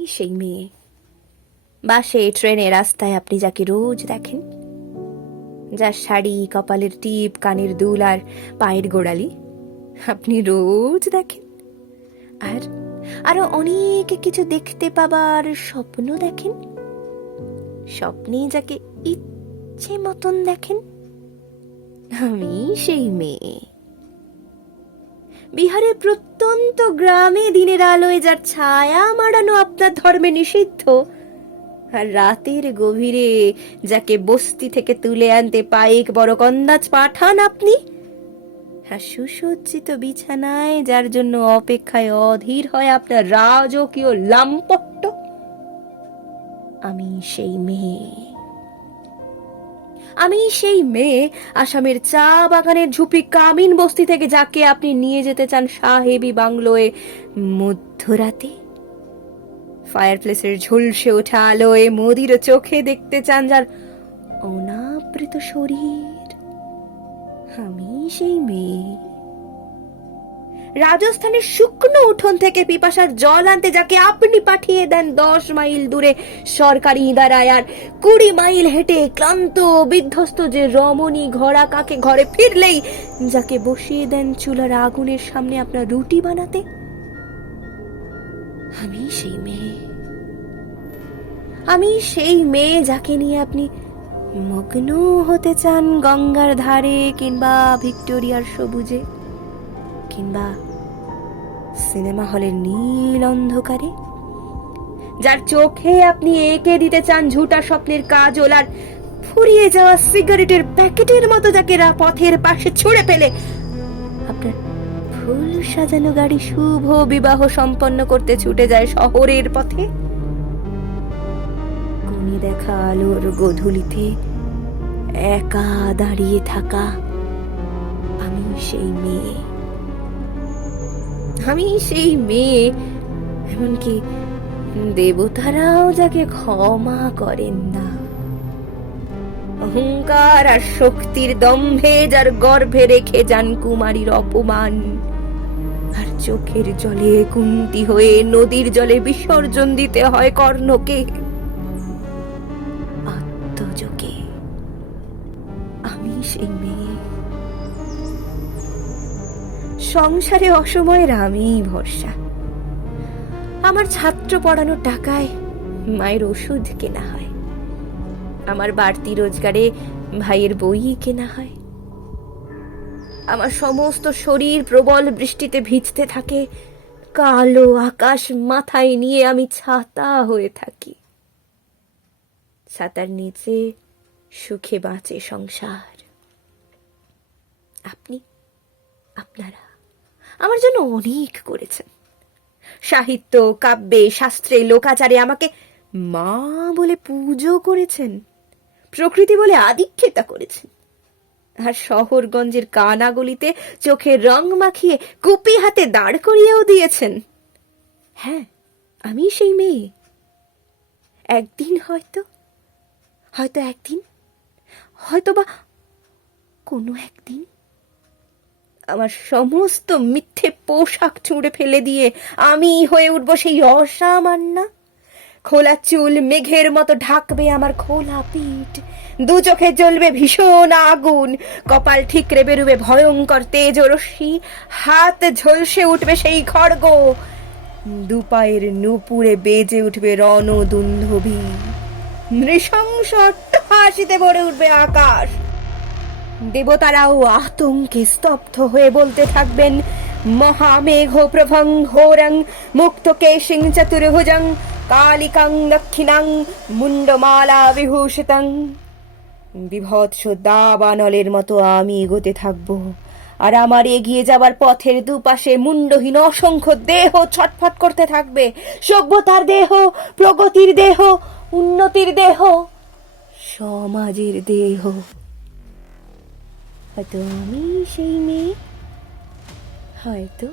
আমি সেই মেয়ে। বাসে, ট্রেনে, রাস্তায় আপনি যাকে রোজ দেখেন, যার শাড়ি, কপালের টিপ, কানের দুল আর পায়ের গোড়ালি আপনি রোজ দেখেন। আর আরো অনেক কিছু দেখতে পাবার স্বপ্ন দেখেন। স্বপ্নে যাকে ইচ্ছে মতন দেখেন, আমি সেই মেয়ে। বিহারের প্রত্যন্ত গ্রামে দিনের আলোয় যার ছায়া মাড়ানো আপনার ধর্মে নিষিদ্ধ, আর রাতের গভীরে যাকে বস্তি থেকে তুলে আনতে পাইক বড় কন্দাজ পাঠান আপনি, আর সুসজ্জিত বিছানায় যার জন্য অপেক্ষায় অধীর হয় আপনার রাজকীয় লাম্পট্য, আমি সেই মেয়ে। আমি সেই মেয়ে আসামের চা বাগানের ঝুপড়ি কামিন বস্তি থেকে যাকে আপনি নিয়ে যেতে চান সাহেবী বাংলোয় মধ্যরাতে। ফায়ারপ্লেসের ঝলসে ওঠা আলোয় মোদির চোখে দেখতে চান যার অনাবৃত শরীর, আমি সেই মেয়ে। রাজস্থানের শুকনো উঠোন থেকে পিপাসার জল আনতে যাকে আপনি পাঠিয়ে দেন 10 মাইল দূরে সরকারি ইদারায়, আর 20 মাইল হেঁটে ক্লান্ত বিধ্বস্ত যে রমণী ঘোড়া কাকে ঘরে ফিরলেই যাকে বসিয়ে দেন চুলার আগুনের সামনে আপনার রুটি বানাতে, আমি সেই মেয়ে। আমি সেই মেয়ে যাকে নিয়ে আপনি মগ্ন হতে চান গঙ্গার ধারে, কিংবা ভিক্টোরিয়ার সবুজে, কিংবা সিনেমা হলের নীল অন্ধকারে, যার চোখে আপনি এঁকে দিতে চান ঝুটা স্বপ্নের কাজল, আর ফুরিয়ে যাওয়া সিগারেটের প্যাকেটের মতো যাকে পথের পাশে ছুঁড়ে ফেলে আপনার ফুল সাজানো গাড়ি শুভ বিবাহ সম্পন্ন করতে ছুটে যায় শহরের পথে। কোনি দেখা আলোর গোধূলিতে একা দাঁড়িয়ে থাকা, আমি সেই মেয়ে। আমি সেই মেয়ে, এমনকি দেবতারাও যাকে ক্ষমা করেন না। অহংকার আর শক্তির দম্ভে যার গর্ভে রেখে যান কুমারীর অপমান, আর চোখের জলে কুন্তি হয়ে নদীর জলে বিসর্জন দিতে হয় কর্ণকে। আত্মযোগে আমি সেই মেয়ে। সংসারে অসময়ের আমিই ভরসা। আমার ছাত্র পড়ানোর টাকায় মায়ের ওষুধ কেনা হয়, আমার বাড়তি রোজগারে ভাইয়ের বই কেনা হয়, আমার সমস্ত শরীর প্রবল বৃষ্টিতে ভিজতে থাকে, কালো আকাশ মাথায় নিয়ে আমি ছাতা হয়ে থাকি। ছাতার নিচে সুখে বাঁচে সংসার। আপনি, আপনারা আমার জন্য অনেক করেছেন। সাহিত্য, কাব্যে, শাস্ত্রে, লোকাচারে আমাকে মা বলে পুজো করেছেন, প্রকৃতি বলে আদিক্ষেতা করেছেন, আর শহরগঞ্জের কানাগলিতে চোখে রং মাখিয়ে কুপি হাতে দাঁড় করিয়েও দিয়েছেন। হ্যাঁ, আমি সেই মেয়ে। একদিন হয়তো একদিন, হয়তো বা কোনো একদিন আমার সমস্ত মিথ্যে পোশাক ছুঁড়ে ফেলে দিয়ে আমি হয়ে উঠব সেই অসামান্যা। খোলা চুল মেঘের মতো ঢাকবে আমার খোলা পিঠ, দু চোখে জ্বলবে ভীষণ আগুন, কপাল ঠিকরে বেরুবে ভয়ঙ্কর তেজ রশ্মি, হাত ঝলসে উঠবে সেই খড়গ, দুপায়ের নুপুরে বেজে উঠবে রণদুন্ধবী, নৃশংস হাসিতে ভরে উঠবে আকাশ। দেবতারাও আতঙ্কে স্তব্ধ হয়ে বলতে থাকবেন, মহামেঘ প্রভং ঘোরং মুক্ত কেশিং চতুর্ভুজং কালিকাং দক্ষিণাং মুন্ডমালা বিভূষিতং। বিভৎস দাবানলের মতো আমি এগোতে থাকবো, আর আমার এগিয়ে যাবার পথের দুপাশে মুন্ডহীন অসংখ্য দেহ ছটফট করতে থাকবে। সভ্যতার দেহ, প্রগতির দেহ, উন্নতির দেহ, সমাজের দেহ। হয়তো আমি সেই মেয়ে, হয়তো